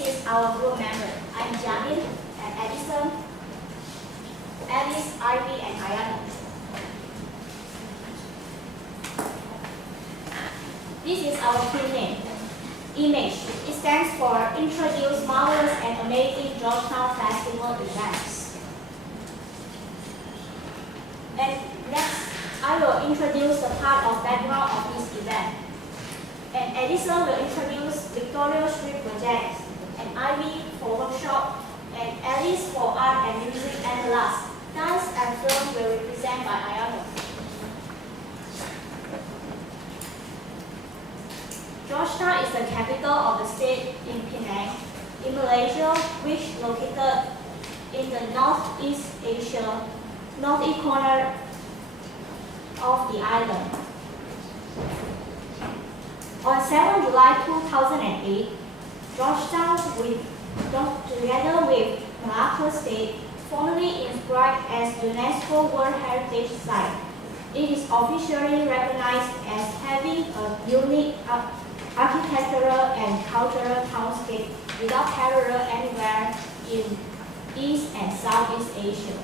This is our group member. I'm Jamin and Edison, Alice, Ivy, and Ayana. This is our team name. Image. It stands for Introduce Marvelous and Amazing Georgetown Festival Events. And next, I will introduce the part of background of this event. And Edison will introduce Victoria Street Project, and Ivy for workshop, and Alice for art and music, and last, dance and film will be presented by Ayana. Georgetown is the capital of the state in Penang, in Malaysia, which located in the Northeast Asia, northeast corner of the island. On 7 July 2008, Georgetown, together with Malacca State, formally inscribed as UNESCO World Heritage Site. It is officially recognized as having a unique architectural and cultural townscape without parallel anywhere in East and Southeast Asia.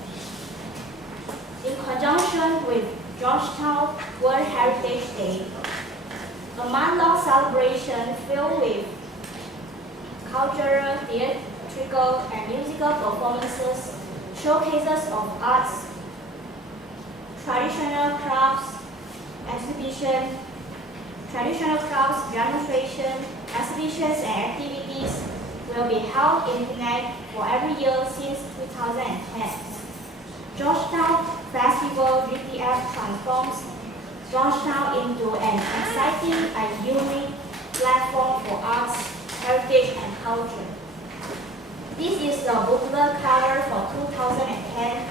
In conjunction with Georgetown World Heritage Day, a month-long celebration filled with cultural, theatrical, and musical performances, showcases of arts, traditional crafts, exhibition, traditional crafts demonstration, exhibitions, and activities will be held in Penang for every year since 2010. Georgetown Festival GTF transforms Georgetown into an exciting and unique platform for arts, heritage, and culture. This is the booklet cover for 2010,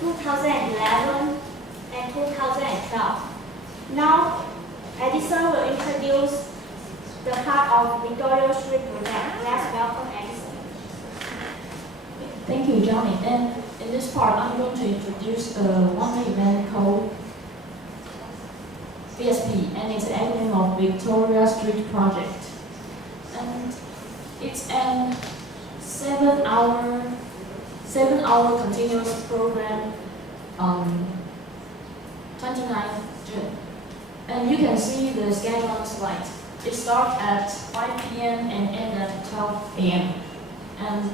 2011, and 2012. Now, Edison will introduce the part of Victoria Street Project. Let's welcome Edison. Thank you, Johnny. And in this part, I'm going to introduce one event called VSP, and it's an acronym of Victoria Street Project. And it's a 7-hour continuous program on 29th June. And you can see the schedule on the slide. It starts at 5 p.m. and ends at 12 a.m. And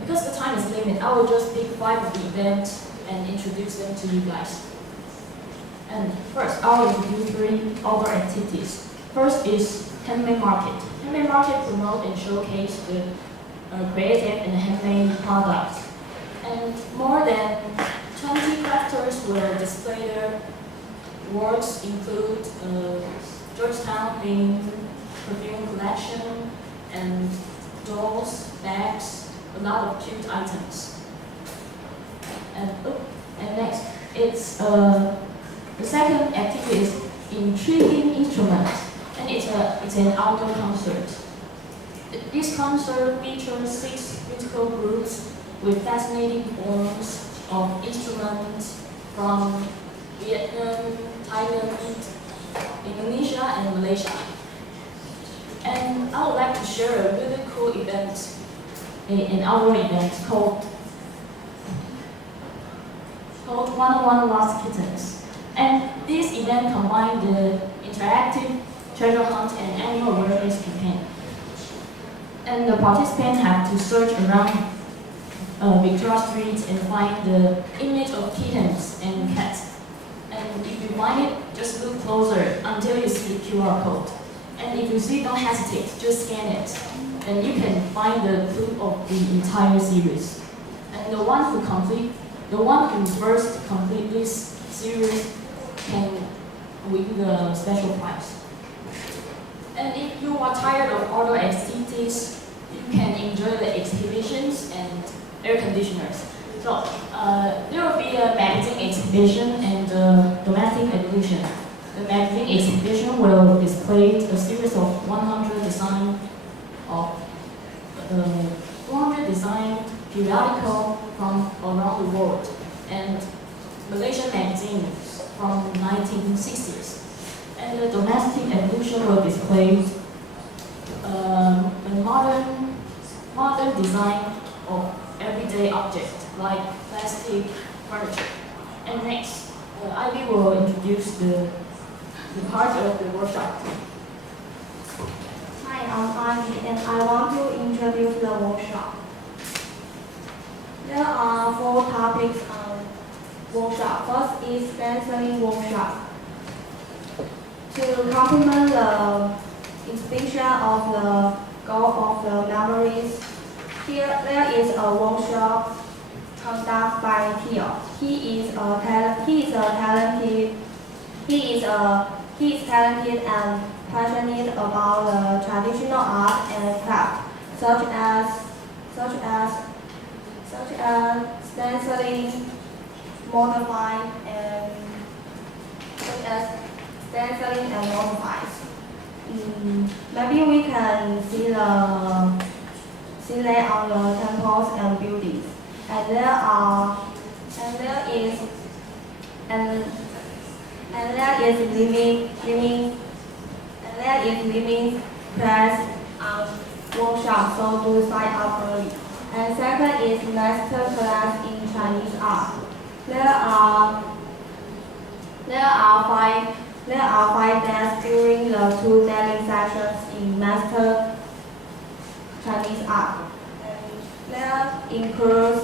because the time is limited, I will just pick 5 of the events and introduce them to you guys. And first, I will introduce 3 outdoor activities. First is Handmade Market. Handmade Market promote and showcase the creative and handmade products. And more than 20 crafters will display their works, include Georgetown themed perfume collection and dolls, bags, a lot of cute items. And next, it's the second activity is Intriguing Instruments, and it's an outdoor concert. This concert features 6 musical groups with fascinating forms of instruments from Vietnam, Thailand, Indonesia, and Malaysia. And I would like to share a really cool event, an outdoor event called 101 Lost Kittens. And this event combined the interactive treasure hunt and annual awareness campaign. And the participants have to search around Victoria Street and find the image of kittens and cats. And if you find it, just look closer until you see the QR code. And if you see, don't hesitate, just scan it. And you can find the clue of the entire series. And the one who first complete this series can win the special prize. And if you are tired of outdoor activities, you can enjoy the exhibitions and air conditioners. So there will be a magazine exhibition and a domestic exhibition. The magazine exhibition will display a series of 100 design periodical from around the world and Malaysian magazines from 1960s. And the domestic exhibition will display design of everyday objects like plastic, furniture. And next, Ivy will introduce the part of the workshop. Hi, I'm Ivy, and I want to introduce the workshop. There are 4 topics on workshop. First is stenciling workshop. To complement the extension of the goal of the memories, here there is a workshop conducted by Theo. He is talented and passionate about the traditional art and craft, such as stenciling, modifying, and modifying. Maybe we can see that on the temples and buildings, and there is living class workshop, so do sign up early. And second is master class in Chinese art. There are 5 days during the 2 daily sessions in master Chinese art. And there includes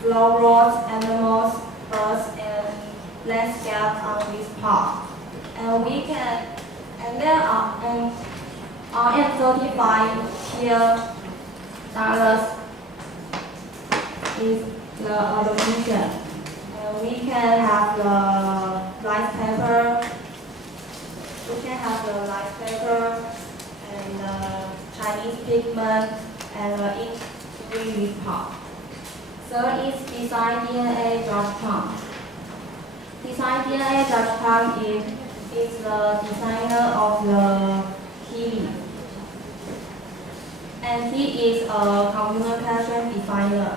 flowers, animals, birds, and landscape on this part. There are $35 here is the allocation. We can have the rice paper. And Chinese pigment and ink during this part. Third is design.dna.com. Design.dna.com is the designer of the TV. And he is a communication designer.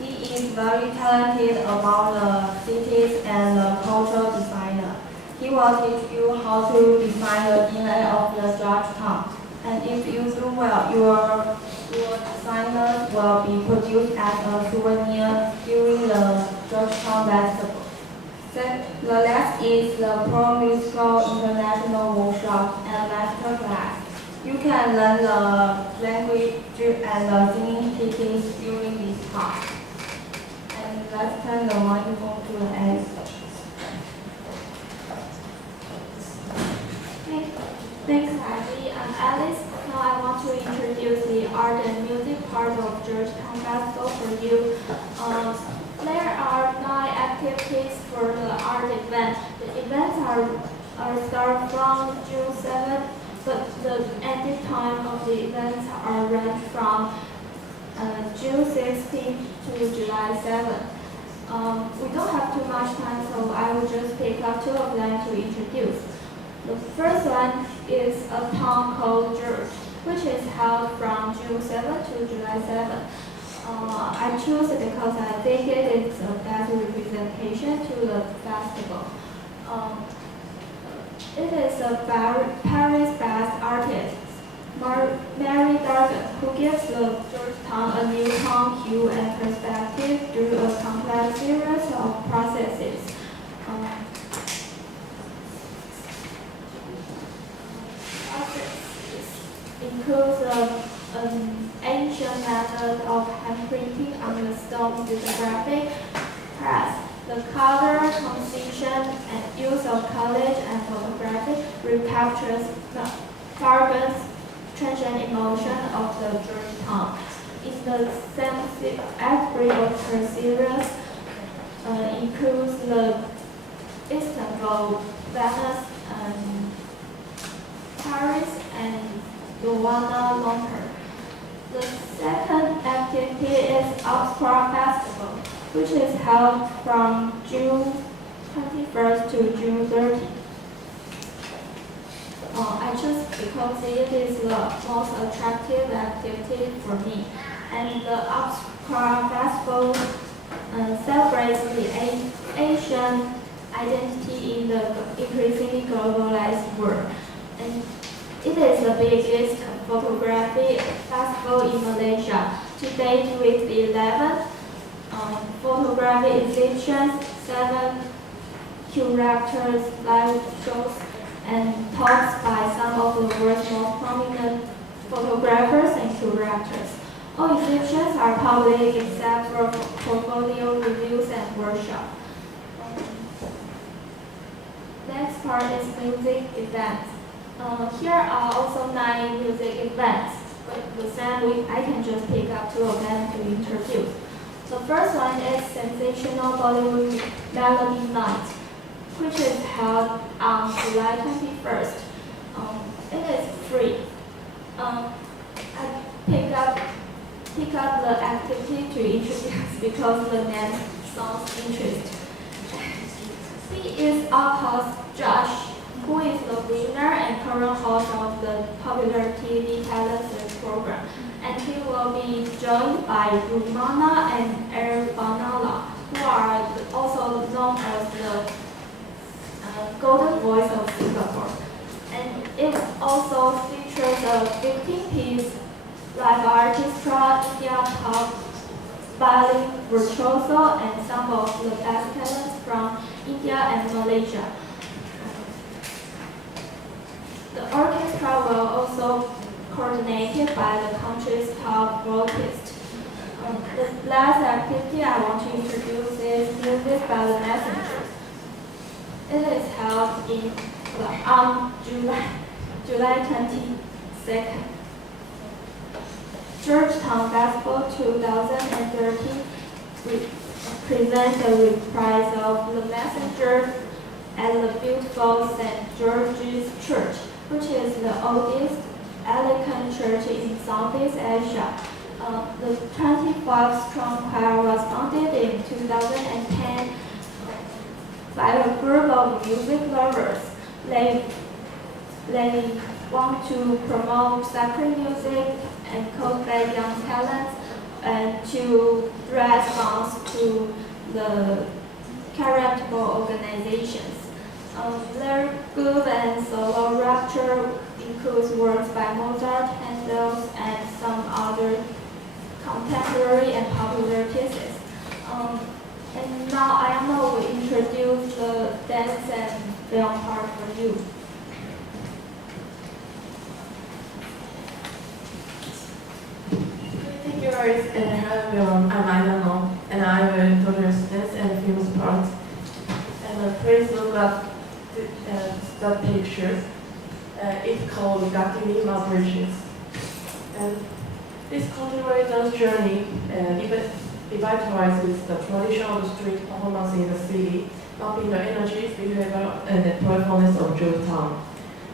He is very talented about the cities and the cultural designer. He will teach you how to design the DNA of the Georgetown. And if you do well, your designs will be produced as a souvenir during the Georgetown Festival. The last is the Pro Musical International Workshop and Master Class. You can learn the language and the singing techniques during this part. And let's turn the microphone to the end. Thanks, Ivy. I'm Alice. Now I want to introduce the art and music part of Georgetown Festival for you. There are 9 activities for the art event. The events are start from June 7th, but the ending time of the events are ranged from June 16th to July 7th. We don't have too much time, so I will just pick up 2 of them to introduce. The first one is a town called George, which is held from June 7th to July 7th. I choose it because I think it is a better representation to the festival. It is a Paris-based artist, Mary Dargan, who gives the Georgetown a new tone, hue, and perspective through a complex series of processes. Includes an ancient method of handprinting on the stone lithographic press. The color composition and use of collage and photography recaptures the Dargan's transient emotion of the Georgetown. In the same every of her series includes the Istanbul, Venice, and Paris, and Luana Lonker. The second activity is Oxford Festival, which is held from June 21st to June 30th. I chose because it is the most attractive activity for me. And the Oxford Festival celebrates the Asian identity in the increasingly globalized world. And it is the biggest Photography Festival in Malaysia. To date, with 11 photography exhibitions, 7 curators, live shows, and talks by some of the world's most prominent photographers and curators. All exhibitions are public except for portfolio reviews and workshops. Next part is music events. Here are also 9 music events, but the same week I can just pick up 2 of them to introduce. The first one is Sensational Bollywood Melody Night, which is held on July 21st. It is free. I pick up the activity to introduce because the name sounds interesting. He is our host, Josh, who is the winner and current host of the popular TV talent search program. And he will be joined by Rumana and Banala, who are also known as the golden voice of Singapore. And it also features a 15-piece live orchestra, India top violin virtuoso, and some of the best talents from India and Malaysia. The orchestra will also coordinated by the country's top flautist. The last activity I want to introduce is Music by the Messengers. It is held on July 22nd. Georgetown Festival 2013 presents a reprise of The Messenger at the beautiful St. George's Church, which is the oldest Anglican church in Southeast Asia. The 25-strong choir was founded in 2010 by a group of music lovers. They want to promote sacred music and cultivate young talents and to respond to the charitable organizations. Their group and solo repertoire includes works by Mozart, Handel, and some other contemporary and popular pieces. And now I am going to introduce the dance and film part for you. Thank you, Iris, and hello everyone. I'm Aidano, and I will introduce dance and films part. And please look at that picture. It's called Gatilima Bridges. And this contemporary dance journey revitalizes the tradition of the street performance in the city, mapping the energy, behavior, and the performance of Georgetown.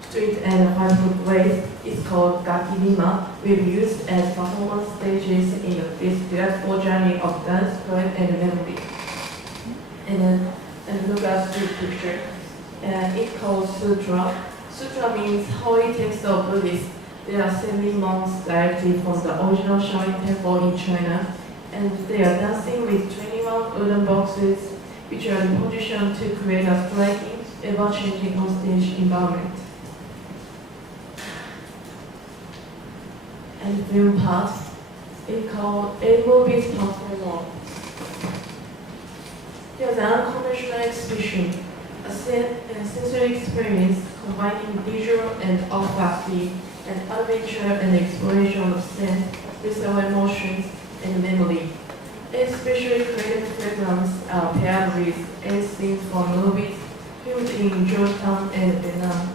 Street and 5-foot ways is called Gatilima, will be used as performance stages in this delightful journey of dance, poem, and memory. And look at this picture. It's called Sutra. Sutra means holy text of Buddhists. There are 7 monks directly from the original Shrine Temple in China, and they are dancing with 21 wooden boxes, which are in position to create a striking, ever-changing onstage environment. And film part, it's called Able Beats Performer. There's an unconventional exhibition, a sensory experience combining visual and olfactory, and adventure and exploration of sense, visceral emotions, and memory. Especially creative programs are paired with eight scenes from movies filmed in Georgetown and Vietnam.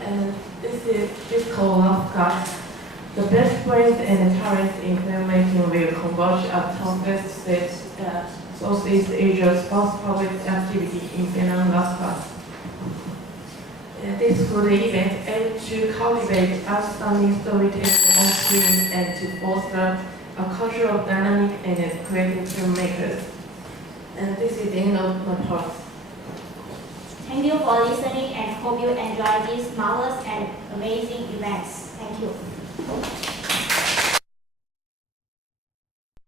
And this is called Love Cuts. The best brains and talents in filmmaking will converge at Toughest State, Southeast Asia's first public activity in Vietnam Love Cuts. This for the event aims to cultivate outstanding storytelling on screen and to foster a culture of dynamic and creative filmmakers. And this is the end of my part. Thank you for listening and hope you enjoy these marvelous and amazing events. Thank you.